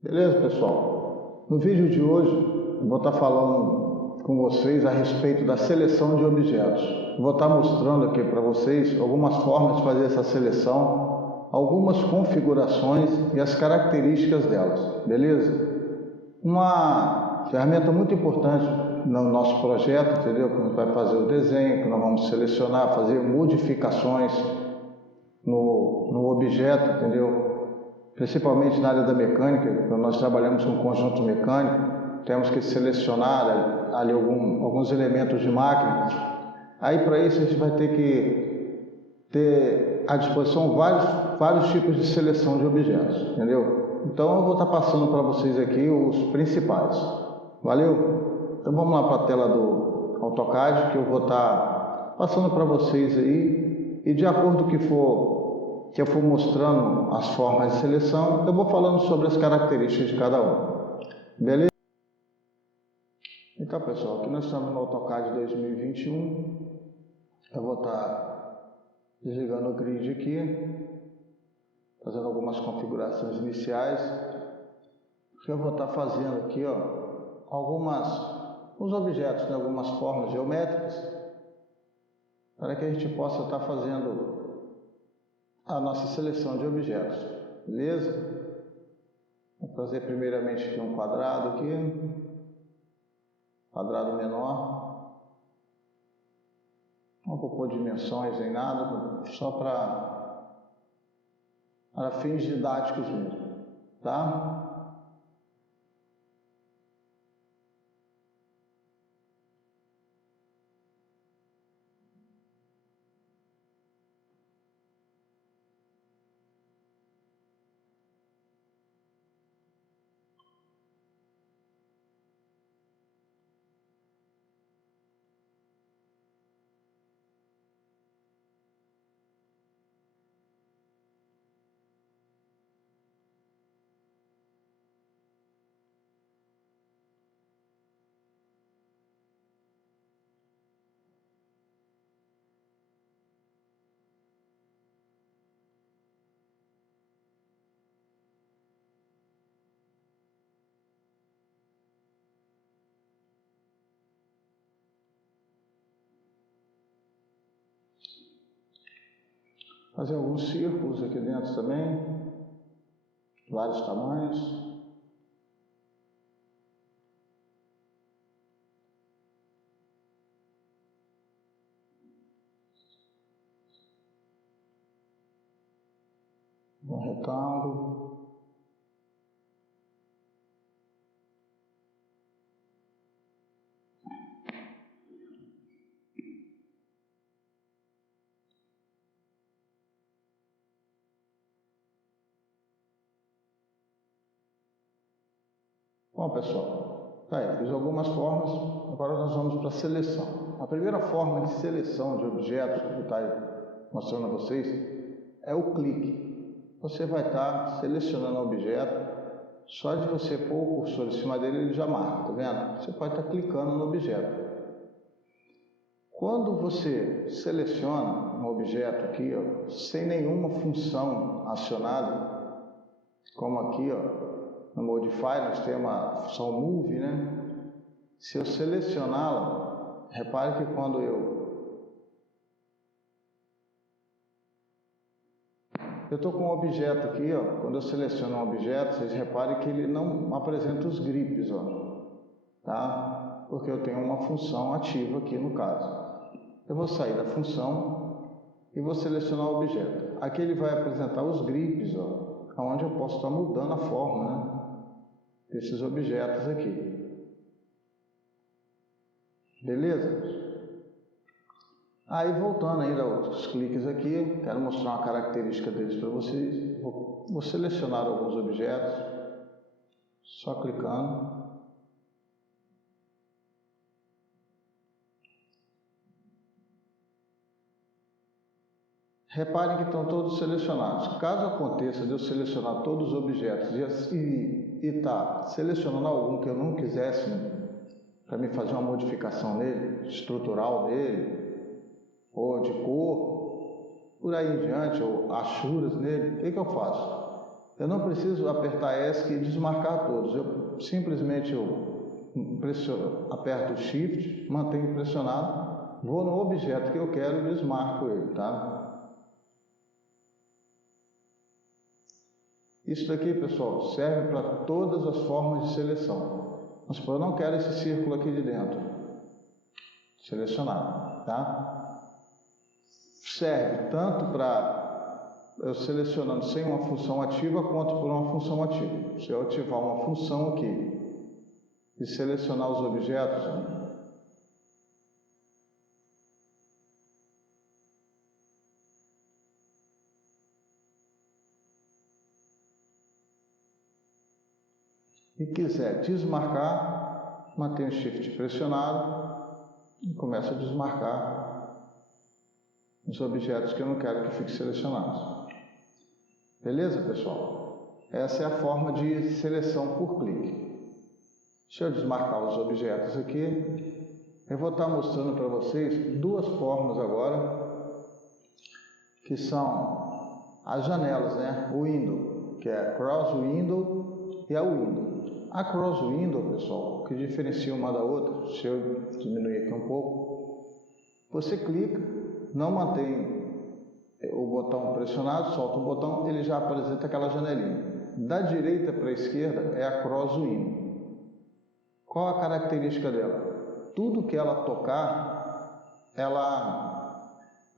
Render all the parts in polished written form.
Beleza, pessoal? No vídeo de hoje, eu vou estar falando com vocês a respeito da seleção de objetos. Vou estar mostrando aqui para vocês algumas formas de fazer essa seleção, algumas configurações e as características delas, beleza? Uma ferramenta muito importante no nosso projeto, entendeu? Que a gente vai fazer o desenho, que nós vamos selecionar, fazer modificações no objeto, entendeu? Principalmente na área da mecânica, quando nós trabalhamos com conjunto mecânico, temos que selecionar ali alguns elementos de máquina. Aí para isso a gente vai ter que ter à disposição vários tipos de seleção de objetos, entendeu? Então eu vou estar passando para vocês aqui os principais. Valeu? Então vamos lá para a tela do AutoCAD, que eu vou estar passando para vocês aí, e de acordo com que eu for mostrando as formas de seleção, eu vou falando sobre as características de cada um. Beleza? Então, pessoal, aqui nós estamos no AutoCAD 2021. Eu vou estar desligando o grid aqui, fazendo algumas configurações iniciais. Eu vou estar fazendo aqui, os objetos, né, algumas formas geométricas, para que a gente possa estar fazendo a nossa seleção de objetos, beleza? Vou fazer primeiramente aqui um quadrado aqui, quadrado menor. Não vou pôr dimensões nem nada, só para fins didáticos mesmo, tá? Fazer alguns círculos aqui dentro também, vários tamanhos. Um retângulo. Bom, pessoal, tá aí, fiz algumas formas, agora nós vamos para a seleção. A primeira forma de seleção de objetos que eu vou estar mostrando a vocês é o clique. Você vai estar selecionando o objeto, só de você pôr o cursor em cima dele, ele já marca, tá vendo? Você pode estar clicando no objeto. Quando você seleciona um objeto aqui, sem nenhuma função acionada, como aqui, no Modify nós temos a função Move, né? Se eu selecioná-la, repare que quando eu estou com um objeto aqui, quando eu seleciono um objeto, vocês reparem que ele não apresenta os grips, tá? Porque eu tenho uma função ativa aqui no caso. Eu vou sair da função e vou selecionar o objeto. Aqui ele vai apresentar os grips, onde eu posso estar mudando a forma, né, desses objetos aqui. Beleza? Aí voltando ainda aos cliques aqui, quero mostrar uma característica deles para vocês. Vou selecionar alguns objetos, só clicando. Reparem que estão todos selecionados. Caso aconteça de eu selecionar todos os objetos e estar selecionando algum que eu não quisesse, para me fazer uma modificação nele, estrutural nele, ou de cor, por aí em diante, ou achuras nele, o que eu faço? eu não preciso apertar ESC e desmarcar todos. Eu simplesmente aperto o Shift, mantenho pressionado, vou no objeto que eu quero e desmarco ele, tá? Isso daqui, pessoal, serve para todas as formas de seleção. Mas eu não quero esse círculo aqui de dentro selecionado, tá? Serve tanto para eu selecionando sem uma função ativa quanto por uma função ativa. Se eu ativar uma função aqui e selecionar os objetos, e quiser desmarcar, mantenho o Shift pressionado e começo a desmarcar os objetos que eu não quero que fiquem selecionados. Beleza, pessoal? Essa é a forma de seleção por clique. Deixa eu desmarcar os objetos aqui. Eu vou estar mostrando para vocês duas formas agora, que são as janelas, né? O Window, que é a Cross Window e a Window. A Cross Window, pessoal, que diferencia uma da outra, deixa eu diminuir aqui um pouco. Você clica, não mantém o botão pressionado, solta o botão, ele já apresenta aquela janelinha. Da direita para a esquerda é a Cross Window. Qual a característica dela? Tudo que ela tocar, ela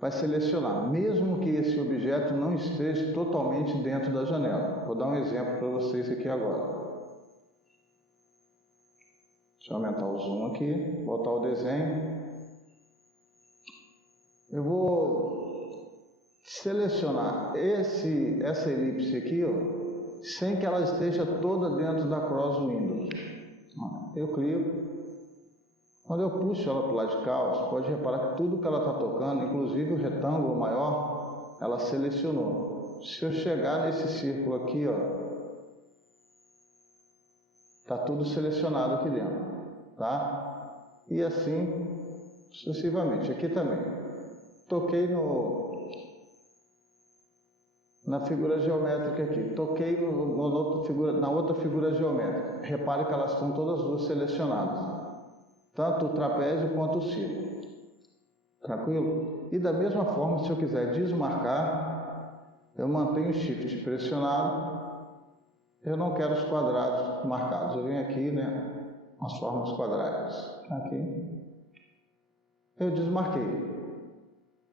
vai selecionar, mesmo que esse objeto não esteja totalmente dentro da janela. Vou dar um exemplo para vocês aqui agora. Deixa eu aumentar o zoom aqui, botar o desenho. Eu vou selecionar essa elipse aqui, ó, sem que ela esteja toda dentro da Cross Window. Eu clico. Quando eu puxo ela para o lado de cá, você pode reparar que tudo que ela está tocando, inclusive o retângulo maior, ela selecionou. Se eu chegar nesse círculo aqui, ó, está tudo selecionado aqui dentro, tá? E assim sucessivamente. Aqui também. Toquei na figura geométrica aqui, toquei na outra figura geométrica. Repare que elas estão todas duas selecionadas, tanto o trapézio quanto o círculo. Tranquilo? E da mesma forma, se eu quiser desmarcar, eu mantenho o Shift pressionado. Eu não quero os quadrados marcados. Eu venho aqui, né, as formas quadradas. Aqui. Eu desmarquei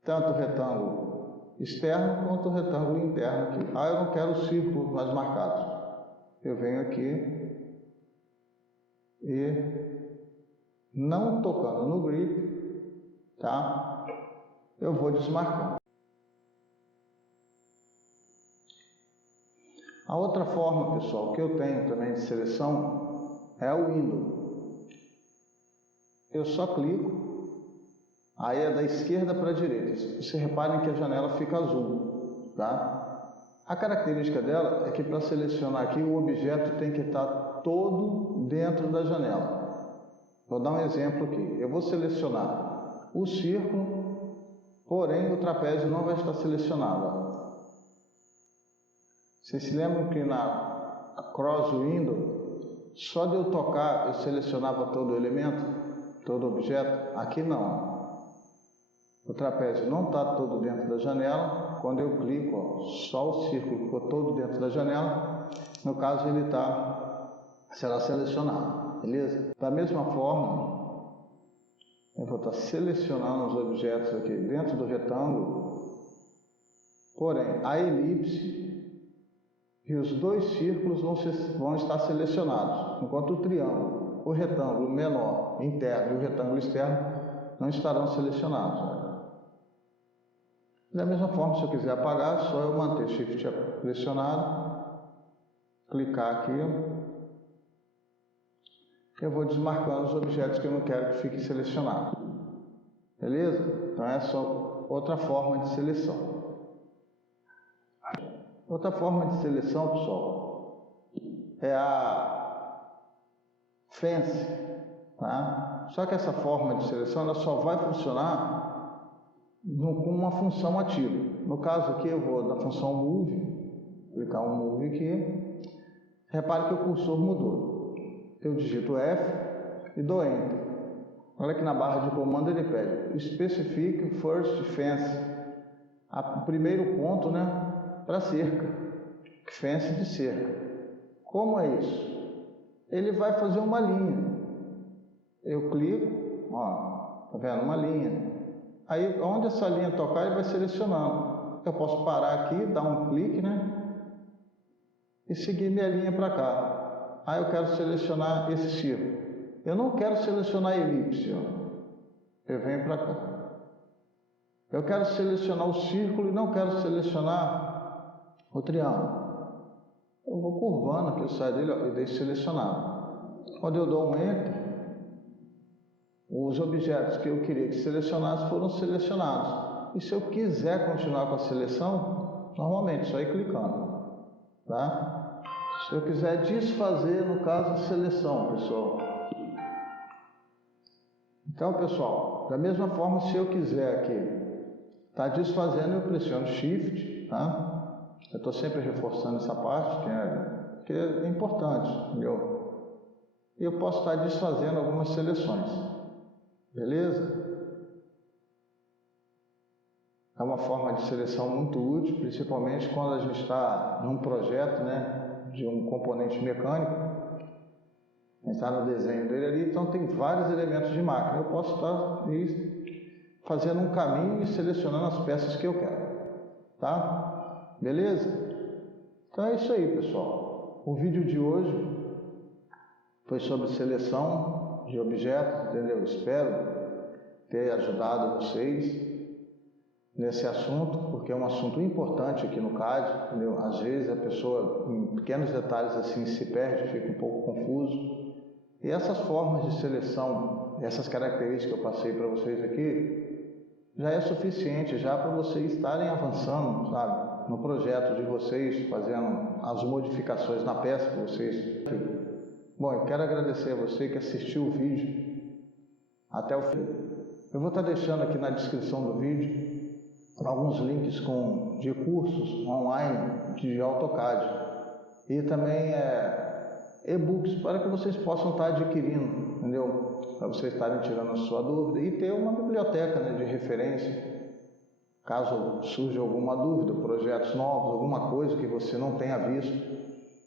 tanto o retângulo externo quanto o retângulo interno aqui. Ah, eu não quero o círculo mais marcado. Eu venho aqui e, não tocando no grip, tá? Eu vou desmarcando. A outra forma, pessoal, que eu tenho também de seleção é o Window. Eu só clico. Aí é da esquerda para a direita. Você reparem que a janela fica azul, tá? A característica dela é que para selecionar aqui o objeto tem que estar todo dentro da janela. Vou dar um exemplo aqui. Eu vou selecionar o círculo, porém o trapézio não vai estar selecionado. Vocês se lembram que na Cross Window, só de eu tocar eu selecionava todo o elemento, todo o objeto? Aqui não. O trapézio não está todo dentro da janela. Quando eu clico, ó, só o círculo ficou todo dentro da janela. No caso, ele será selecionado, beleza? Da mesma forma, eu vou estar selecionando os objetos aqui dentro do retângulo. Porém, a elipse e os dois círculos vão estar selecionados, enquanto o triângulo, o retângulo menor interno e o retângulo externo não estarão selecionados. Da mesma forma, se eu quiser apagar, é só eu manter Shift pressionado, clicar aqui, eu vou desmarcando os objetos que eu não quero que fiquem selecionados. Beleza? Então é só outra forma de seleção. Outra forma de seleção, pessoal, é a Fence, tá? Só que essa forma de seleção ela só vai funcionar com uma função ativa. No caso aqui eu vou da função Move, clicar um Move aqui. Repare que o cursor mudou. Eu digito F e dou Enter. Olha que na barra de comando ele pede Specific First Fence. O primeiro ponto, né, para cerca. Fence de cerca. Como é isso? Ele vai fazer uma linha. Eu clico, ó, tá vendo? Uma linha. Aí, onde essa linha tocar, ele vai selecionando. Eu posso parar aqui, dar um clique, né? E seguir minha linha para cá. Aí eu quero selecionar esse círculo. Eu não quero selecionar a elipse, ó. Eu venho para cá. Eu quero selecionar o círculo e não quero selecionar o triângulo. Eu vou curvando aqui, eu saio dele, ó, e deixo selecionado. Quando eu dou um Enter, os objetos que eu queria que selecionasse foram selecionados. E se eu quiser continuar com a seleção, normalmente, só ir clicando. Tá? Se eu quiser desfazer, no caso, a seleção, pessoal. Então, pessoal, da mesma forma, se eu quiser aqui, tá desfazendo, eu pressiono Shift, tá? Eu estou sempre reforçando essa parte, que é importante, entendeu? E eu posso estar desfazendo algumas seleções, beleza? É uma forma de seleção muito útil, principalmente quando a gente está num projeto, né, de um componente mecânico. A gente está no desenho dele ali, então tem vários elementos de máquina. Eu posso estar fazendo um caminho e selecionando as peças que eu quero, tá? Beleza? Então é isso aí, pessoal. O vídeo de hoje foi sobre seleção de objetos, entendeu? Espero ter ajudado vocês nesse assunto, porque é um assunto importante aqui no CAD, entendeu? Às vezes a pessoa, em pequenos detalhes assim, se perde, fica um pouco confuso. E essas formas de seleção, essas características que eu passei para vocês aqui, já é suficiente já para vocês estarem avançando, sabe, no projeto de vocês, fazendo as modificações na peça que vocês... Bom, eu quero agradecer a você que assistiu o vídeo até o fim. Eu vou estar deixando aqui na descrição do vídeo alguns links de cursos online de AutoCAD e também e-books para que vocês possam estar adquirindo, entendeu? Para vocês estarem tirando a sua dúvida e ter uma biblioteca, né, de referência, caso surja alguma dúvida, projetos novos, alguma coisa que você não tenha visto.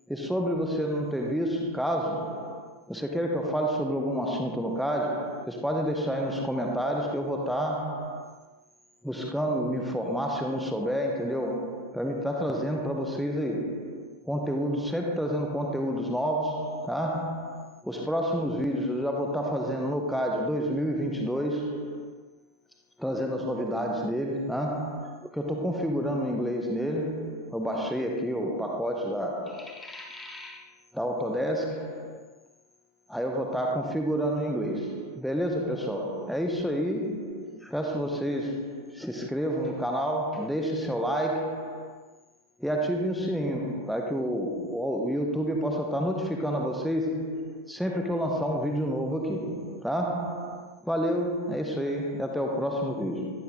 E sobre você não ter visto, caso você queira que eu fale sobre algum assunto no CAD, vocês podem deixar aí nos comentários que eu vou estar buscando me informar se eu não souber, entendeu? Para me estar trazendo para vocês aí conteúdos, sempre trazendo conteúdos novos, tá? Os próximos vídeos eu já vou estar fazendo no CAD 2022, trazendo as novidades dele, tá? Porque eu estou configurando o inglês nele, eu baixei aqui o pacote da Autodesk, aí eu vou estar configurando o inglês, beleza, pessoal? É isso aí, peço vocês se inscrevam no canal, deixem seu like e ativem o sininho para que o YouTube possa estar notificando a vocês sempre que eu lançar um vídeo novo aqui, tá? Valeu, é isso aí e até o próximo vídeo.